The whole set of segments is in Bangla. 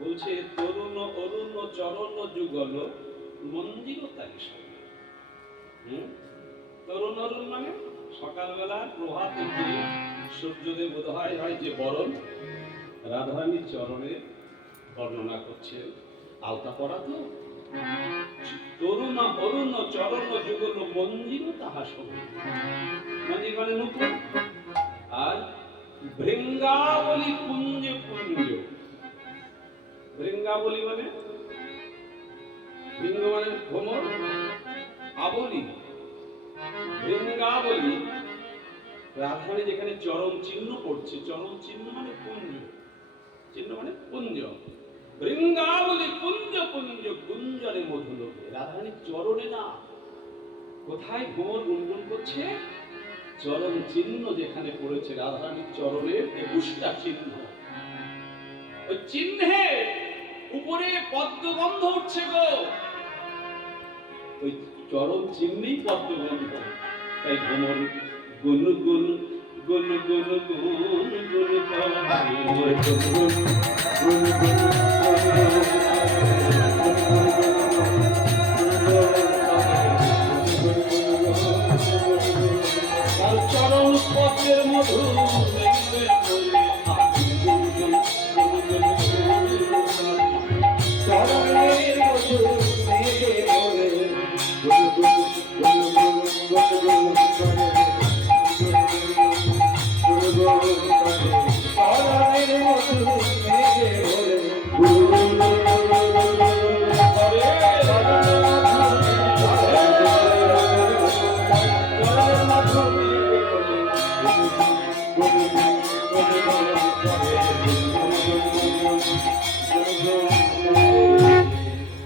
বলছে তরুণ অরুণ চরণ যুগল মন্দির তারি সঙ্গে। তরুণ অরুণ মানে সকালবেলা প্রভাতে যে সূর্যদেব উদয় হয় যে বরণ, রাধারানীর চরণের বর্ণনা করছে। আলতা পড়া তো তরুণ অরুণ চরণ যুগল মন্দির তাহা সঙ্গে। মন্দির মানে নতুন। আর ভৃঙ্গাবলী কুঞ্জ কুঞ্জ। ভৃঙ্গাবলী মানে ভৃঙ্গ মানে ভ্রমর, আবলী ভৃঙ্গাবলী। রাধারানী যেখানে চরণ চিহ্ন পড়ছে, চরণ চিহ্ন মানে কুঞ্জ, চিহ্ন মানে কুঞ্জ। ভৃঙ্গাবলী কুঞ্জ কুঞ্জ কুঞ্জরে মধুলোকে। রাধারানীর চরণে না, কোথায় ভ্রমর গুনগুন করছে? চরণ চিহ্ন যেখানে পড়েছে রাধারানীর চরণের 21টা চিহ্ন, ওই চিহ্নে উপরে পদ্মগন্ধ উঠছে গো। ওই চরণ চিহ্নেই পদ্মগন্ধ। তাই ভ্রমর গুন গুন গুন গুন গুন গুন তার চরণ পদ্মের মধু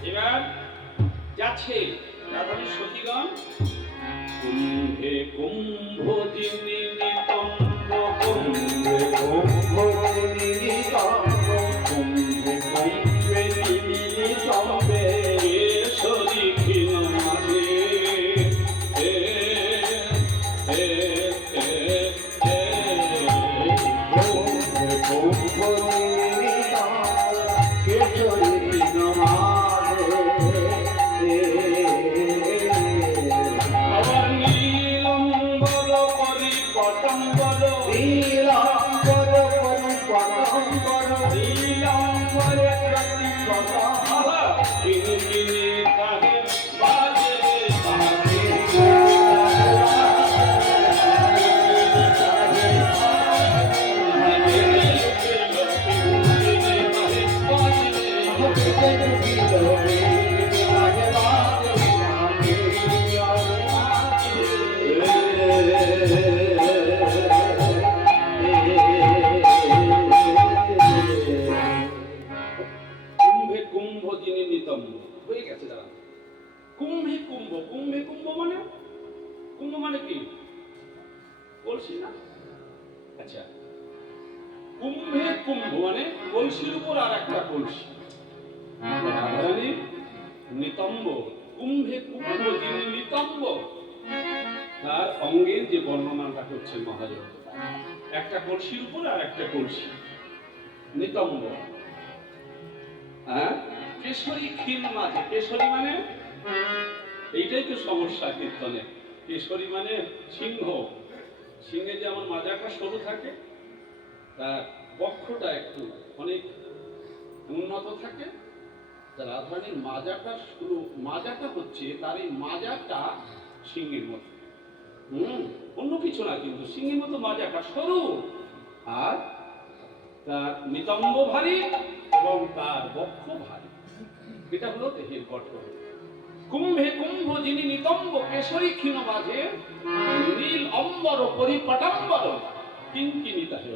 এবার যাচ্ছে রাধারানীর সখীগণ। কুম্ভে কুম্ভ যিনি নিতম্ব, কুম্ভে কুম্ভ যিনি নিতম্ব, কুম্ভে কুম্ভে যিনি নিতম্বে, কেশরী ক্ষীণ মাঝে কুম্ভে কুম্ভ যিনি নিতম্ব, কেশরী ক্ষীণ মাঝে। আবার নীলম্বর পরিপটম্বর, নীলম্বর পরিপটম্বর, নীলম্বরে প্রতিপটম্বর, কিনি কিনি কাহে বাজে বাজে। কুম্ভে কুম্ভ যিনি নিতম্ব হয়ে গেছে। দাঁড়া, কুম্ভে কুম্ভ, কুম্ভে কুম্ভ মানে, কুম্ভ মানে কি? কলসি না? আচ্ছা, কুম্ভে কুম্ভ মানে কলসির উপর আর একটা কলসি। রাধারানী নিতম্ব, কুম্ভে কুম্ভ যিনি নিতম্ব, তার অঙ্গের যে বর্ণনাটা করছে মহাজন। একটা কলসির উপর আর একটা কলসি, নিতম্ব। হ্যাঁ, কেশরী ক্ষীণ মাঝে। কেশরী মানে এইটাই তো সমস্যা কীর্তনে। কেশরী মানে সিংহ। সিংহে যেমন মাজাটা সরু থাকে, তার বক্ষটা একটু অনেক উন্নত থাকে। রাধারানীর মাজাটা শুরু, মাজাটা হচ্ছে তার এই মাজাটা সিংহের মতো। অন্য কিছু না, কিন্তু সিংহের মতো মাজাটা সরু, আর তার নিতম্ব ভারী এবং তার বক্ষ ভারী। এটা হলো দেহের গঠন। কুম্ভে কুম্ভ যিনি নিতম্ব, কেশরী ক্ষীণ মাঝে, নীল অম্বর পরিপটম্বর, কিঙ্কিণী তাহে।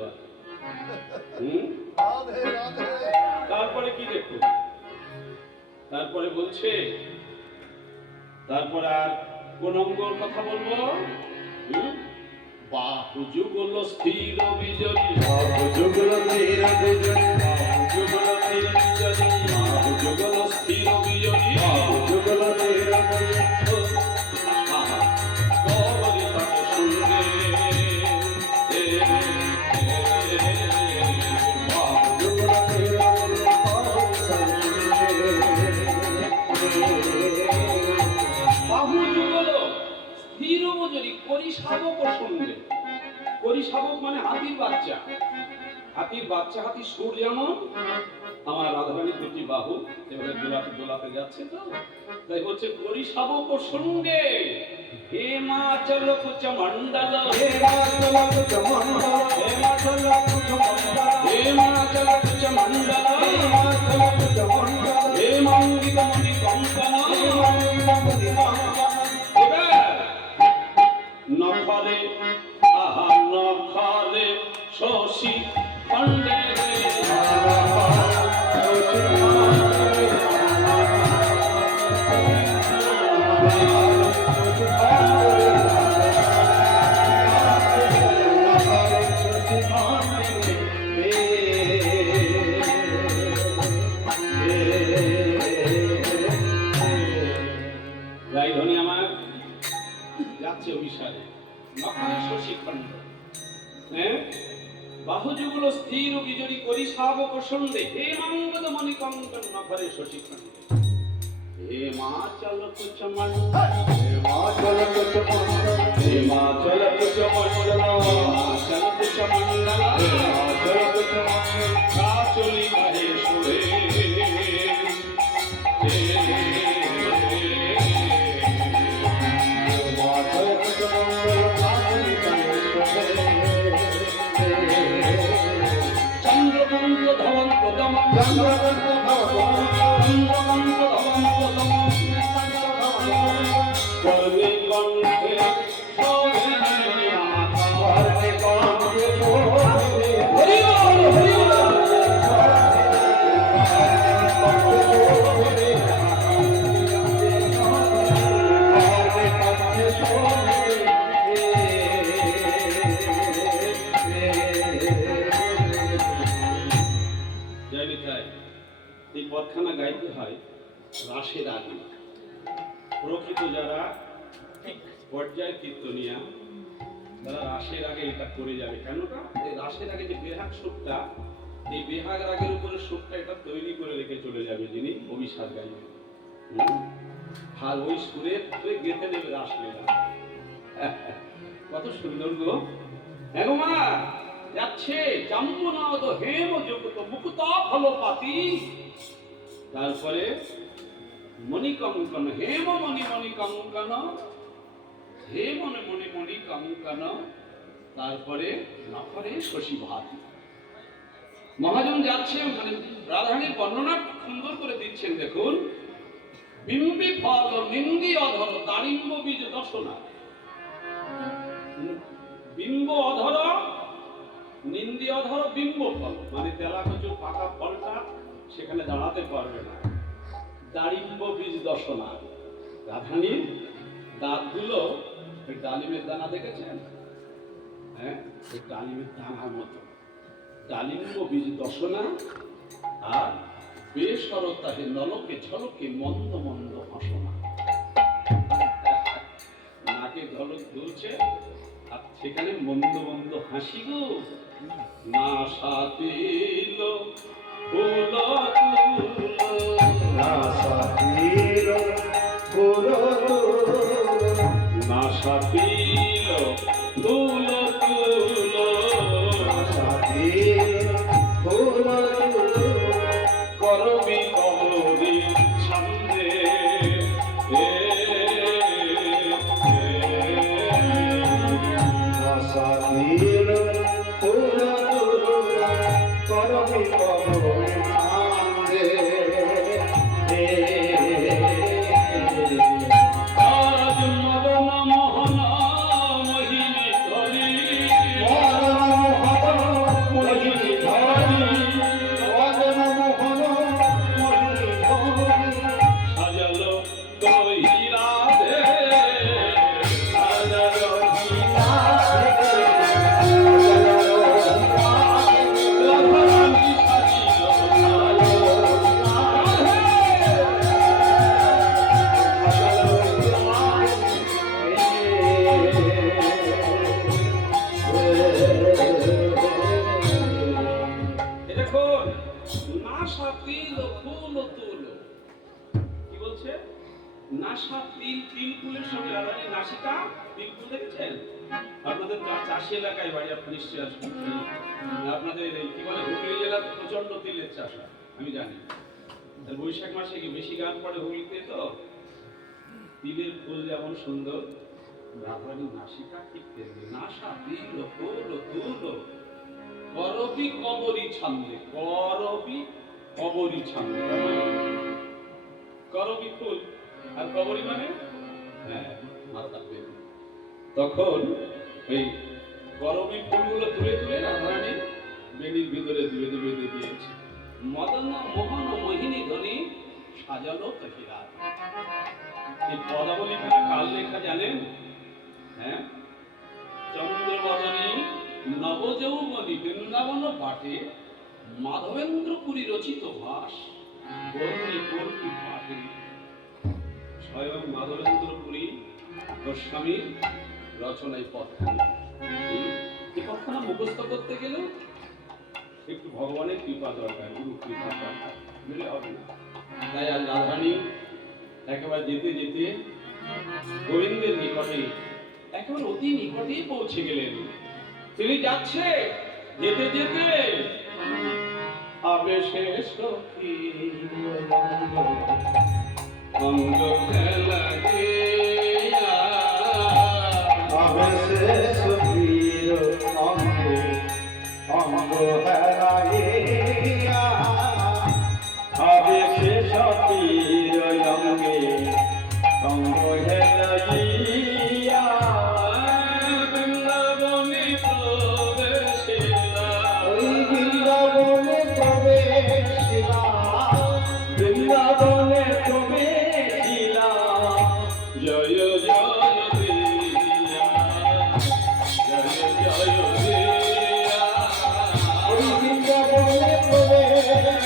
তারপরে কি দেখো, তারপরে বলছে, তারপরে আর কোন অঙ্গর কথা বলবো? বাহু যুগল স্থির বিজয়ী, বাহু যুগল স্থির বিজয়ী, বাহু যুগল স্থির বিজয়ী, বাহু যুগল স্থির বিজয়ী, বাহু যুগল স্থির বিজয়ী। শাবক সঙ্গে। করি শাবক মানে হাতির বাচ্চা। হাতির বাচ্চা, হাতির সুর যেমন, আমার রাধারানীর দুটি বাহু এবারে দোলাতে দোলাতে যাচ্ছে, তো তাই হচ্ছে করি শাবক সঙ্গে। হে মা চল কুচ মন্ডল, হে মা চল কুচ মন্ডল, হে মা চল কুচ মন্ডল, হে মা চল কুচ মন্ডল, হে মা চল কুচ মন্ডল, হে মঙ্গিত মণি কঙ্কন, হে মঙ্গিত মণি কঙ্কন। এবার নখরে, আহা নখরে শশী খণ্ডে রে, গাইধনী আমার যাচ্ছে অভিসারে, নখরে শশী খণ্ড। হ্যাঁ, বাহুযুগল স্থির বিজড়ি করি শাবক সন্ধ্যে, হে মঙ্গল মণি কঙ্কন নখরে শশী খণ্ডে। হে মা চল কুচ মন্ডল, হে মা চল কুচ মন্ডল, হে মা চল কুচ মন্ডল, হে মা চল কুচ মন্ডল, হে মা চল কুচ মন্ডল। কাচলি মাহে সুরে, চন্দ্রকান্ত ধবন্ত দমন, চন্দ্রকান্ত ধবন্ত, চন্দ্রকান্ত ধবন্ত দমন, করবে কণ্ঠে শোভে মাতা, করবে কণ্ঠে শোভে, হরি বল হরি বল, এই পদখানা গাইতে হয় রাসের আগে। প্রকৃত যারা ঠিক পর্যায়ের কীর্তনিয়া, তারা রাসের আগে এটা করে যাবে। কেনটা, এই রাসের আগে যে বেহাগ সুরটা, এই বেহাগ রাগের উপরে সুরটা এটা তৈরি করে রেখে চলে যাবে যিনি অভিসার গাইবেন। আর ওই সুরে গেঁথে নেবে রাসলীলা। কত সুন্দর গো। হ্যাঁ গো মা, যাচ্ছে জাম্বুনাদ হেম যুক্ত মুকুত ফলপাতি, তারপরে মণি কঙ্কন, হেম মণি মণি কঙ্কন, হে মনে মণি মণি কঙ্কন, তারপরে নখরে শশী ভাতি। মহাজন যাচ্ছে, মানে রাধারানীর বর্ণনা সুন্দর করে দিচ্ছেন। দেখুন, বিম্বি ফল নিন্দি অধর দারিম্ব বীজ দর্শনা। বিম্ব অধর, নিন্দি অধর, বিম্ব ফল মানে তেলা কচু পাকা ফলটা সেখানে দাঁড়াতে পারবে না। দারিম্ব বীজ দর্শনা, রাধারানীর দাঁতগুলো ওই ডালিমের দানা দেখেছেন? হ্যাঁ, ওই ডালিমের দানার মতো। ডালিম্ব বীজ দর্শনা, আর বেসরতা হে নলকে ঝলকে মন্দ মন্দ হাসনা। নাকে ঝলক দুলছে আর সেখানে মন্দ মন্দ হাসি গো। না সাতিল ফুল তুলো, না সাতিল ফুল তুলো, না সাতিল ফুল তুলো, না সাতিল ফুল তুলো, করবি কবরি ছন্দে, না সাতিল ফুল তুলো, করবি কবরি ছন্দে। আজ মদন মোহন মোহিনী ধরি, মদন মোহন মোহিনী ধরি, মদন মোহন মোহিনী ধরি, সাজালো দহি রাধে, সাজালো দহি রাধে, সাজালো রাধারানী সাজিলো দেখুন, নাশা তিল ফুল তুলো। কি বলছে? নাশা তিল, তিল ফুলের সঙ্গে রাধারানী নাসিকা তিল ফুল দেখেছেন? আপনাদের চাষি এলাকায় বাড়ি, আপনি নিশ্চয়ই আসবেন। আপনাদের এই কি বলে হুগলি জেলাতে প্রচন্ড তিলের চাষ হয়, আমি জানি। আর বৈশাখ মাসে কি বেশি গান পড়ে হুগলিতে, তো তিলের ফুল যেমন সুন্দর, রাধারানী নাসিকা ঠিক তেমনি নাসা তিল ফুল তুল করবি কবরি ছন্দে, করবি কবরি ছন্দে। করবি ফুল আর কবরি মানে হ্যাঁ মাথা পেল। তখন ওই করবি ফুলগুলো তুলে তুলে রাধারানী বেনির ভিতরে বেঁধে বেঁধে দিয়েছে। মদন মোহন মোহিনী ধ্বনি সাজালো তহিরাত। এই পদাবলীখানা কাল লেখা জানেন? হ্যাঁ, চন্দ্রবদনী নবযৌবনী বৃন্দাবন পাঠে মাধবেন্দ্রপুরী রচিত ভাস বর্ণে কর্মী পাঠে। স্বয়ং মাধবেন্দ্রপুরী গোস্বামীর রচনায় পথখানা। এই পথখানা মুখস্থ করতে গেলে একটু ভগবানের কৃপা দরকার, গুরু কৃপা দরকার, বুঝলে হবে না। তাই আজ রাধারানী একেবারে যেতে যেতে গোবিন্দের নিকটে, একেবারে অতি নিকটেই পৌঁছে গেলেন। তিনি যাচ্ছে, যেতে যেতে আবেশে সখী অঙ্গ খেলা দিয়া, আবেশে সখীর অঙ্গে অঙ্গ হারাইয়া, আবেশে সখীর অঙ্গে অঙ্গ হারাইয়া, বৃন্দাবনে প্রবেশিলা, বৃন্দাবনে প্রবেশিলা, বৃন্দাবনে প্রবেশিলা, জয় জয় দিয়া, জয় জয় দিয়া। ওই বৃন্দাবনে প্রবেশিলা,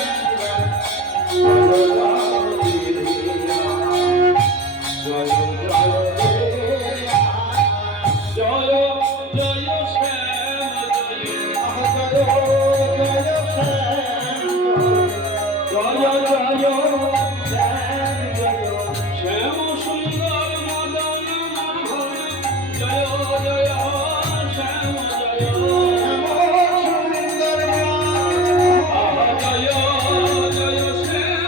জয় জয় দিয়া, জয় জয় দিয়া, জয় জয় শ্যাম জয়, শ্যাম সুন্দর মদন মোহন, জয় জয় শ্যাম জয়, জয় জয় শ্যাম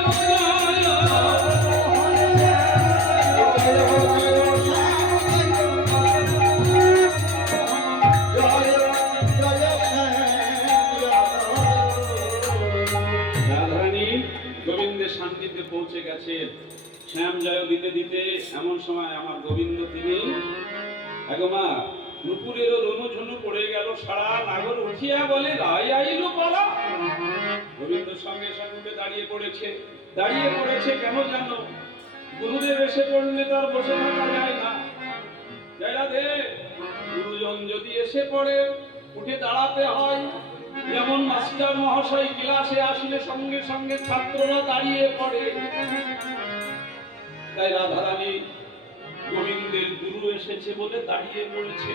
রাধারানী গোবিন্দের শান্তিতে পৌঁছে গেছে। শ্যাম জয় দিতে দিতে এমন সময় আমার গোবিন্দ তিনি, মা নুপুরেরও রনুঝনু পড়ে গেল, সারা নাগর উঠিয়া বলে রাই আইলো পালা। গোবিন্দ সঙ্গে সঙ্গে দাঁড়িয়ে পড়েছে। দাঁড়িয়ে পড়েছে কেন জানো? গুরুদেব এসে পড়লে তার বসে থাকা যায় না। জয় রাধে। গুরুজন যদি এসে পড়ে উঠে দাঁড়াতে হয়। যেমন মাস্টার মহাশয় ক্লাসে আসলে সঙ্গে সঙ্গে ছাত্ররা দাঁড়িয়ে পড়ে, তাই রাধারানী গোবিন্দের গুরু এসেছে বলে দাঁড়িয়ে পড়েছে।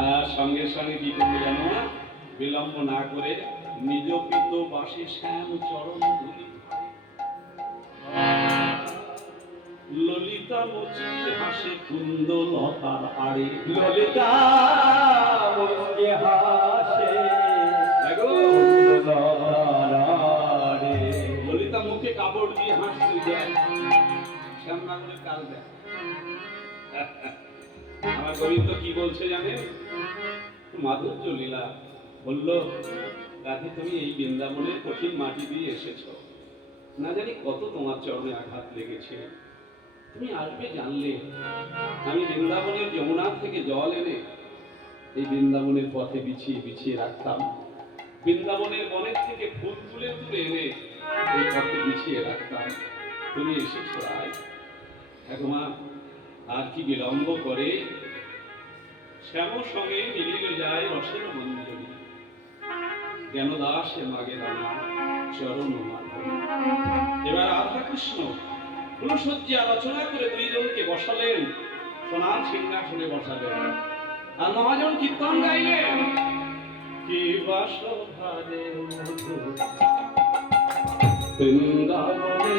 আর সঙ্গে সঙ্গে কি করবে জানো না? বিলম্ব না করে নিজ পিত বাসে শ্যাম চরণ ধুলি, ললিতা মুচকি হাসে কুন্দ লতার আড়ে, ললিতা মুচকি হাসে ললিতা মুখে কাপড় দিয়ে হাসতে যায়, শ্যামনা করে কাল দেয়। আমার গোবিন্দ কি বলছে জানেন? মাধুর্য লীলা বলল, রাধে তুমি এই বৃন্দাবনের কঠিন মাটি দিয়ে এসেছো, না জানি কত তোমার চরণে আঘাত লেগেছে। তুমি আসবে জানলে আমি বৃন্দাবনের যমুনা থেকে জল এনে এই বৃন্দাবনের পথে বিছিয়ে বিছিয়ে রাখতাম, বৃন্দাবনের বনের থেকে ফুল তুলে তুলে এনে এই পথে বিছিয়ে রাখতাম। তুমি এসেছো আজ, মা আর কি বিলম্ব করে? শ্যাম সঙ্গে মিলিয়ে যায় রসের মঞ্জরি, কেন দাসে মাগে রানা চরণ মাধবী। এবার রাধা কৃষ্ণ ফুলসজ্জা রচনা করে দুইজনকে বসালেন, সোনার সিংহাসনে বসালেন, আর মহাজন কীর্তন গাইলেন। কি বাসভারে মধু বৃন্দাবনে,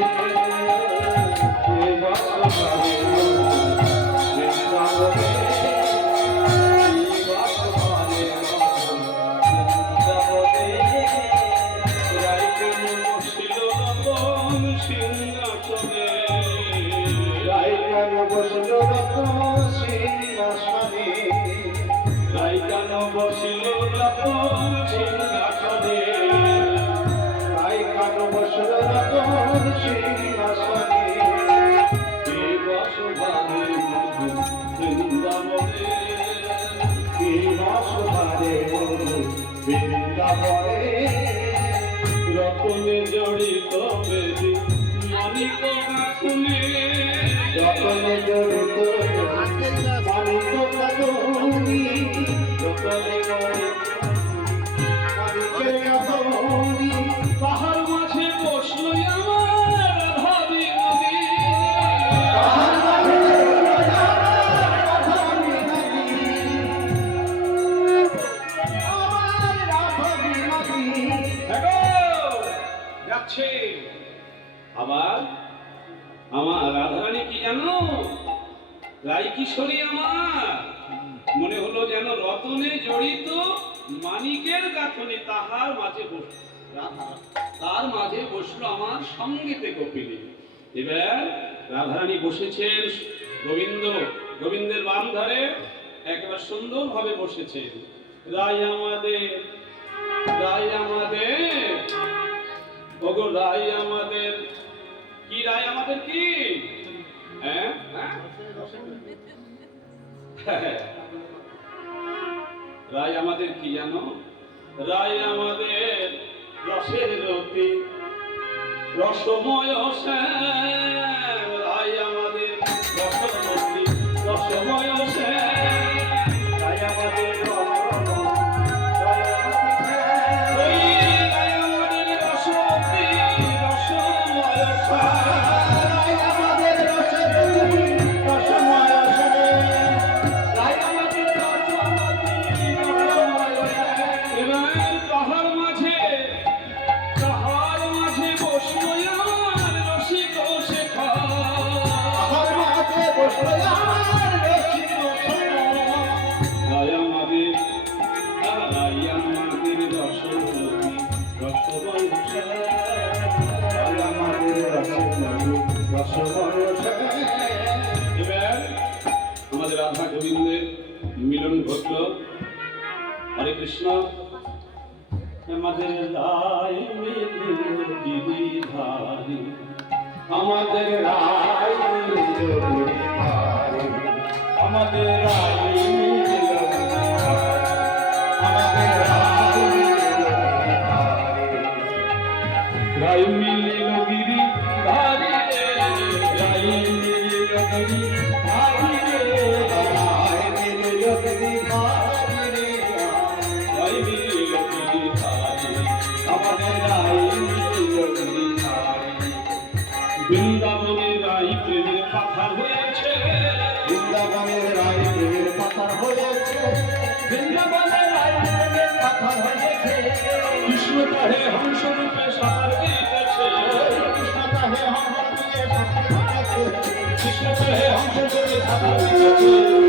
কি বাসভারে মধু বৃন্দাবনে। রতনে জড়িত বেদি মানিক গাঁথুনি রতনে জড়িত মানিক গাঁথুনি রতনে জড়িত মানিকের গাঁথুনি পাহাড় মাঝে বসলো আমার রাধা বিনোদী পাহাড় মাঝে বসলো রাধা বিনোদী আমার রাধা বিনোদী দেখো যাচ্ছে আবার আমার রাধারানী কি জানো রাই কিশোরী আমার মনে হলো যেন রতনে জড়িত মানিকের গাঁথনি তাহার মাঝে বসল রাধা তার মাঝে বসলো আমার সঙ্গীতে কপিলী এবার রাধারানী বসেছেন গোবিন্দের বাম ধারে একেবারে সুন্দরভাবে বসেছেন রাই আমাদের ওগো রাই আমাদের কি রায় আমাদের কি হ্যাঁ রায় আমাদের কি জানো রায় আমাদের রসের রতি রসময় শ্যাম রায় আমাদের রসের রতি রসময় শ্যাম রাই আমাদের ওই রায় আমাদের রসতি রসময় শ্যাম রাই আমাদের রসবতী রসময় রাই আমাদের রসবতী রসময় এবার তাহার মাঝে বসলো আমার রসিক শেখা আমার মাঝে বসলো আমার রসিক শেখা রায় আমাদের রসবতী রসময় রাই আমাদের রসবতী রসময় এবার আমাদের রাধা গোবিন্দের মিলন ঘটল হরে কৃষ্ণ আমাদের রায় গিরিধারী আমাদের রাই আমাদের রায় আমাদের রায় মিলিল গিরি ধারী রায় মিলিল গিরি ধারী রায় মিলিল গিরি ধারী আমাদের রায় মিলিল গিরি ধারী বৃন্দাবনে রায় প্রেমের পাথর হয়েছে বৃন্দাবনের রাই প্রেমের পাথর হয়েছে বৃন্দাবনে রায় প্রেমের পাথর হয়েছে কৃষ্ণ তাহে হংস রূপে সাঁতার দিতেছে কৃষ্ণ তাহে হংস দিয়ে সাথে কৃষ্ণ তাহে হংস রূপে সাঁতার দিতেছে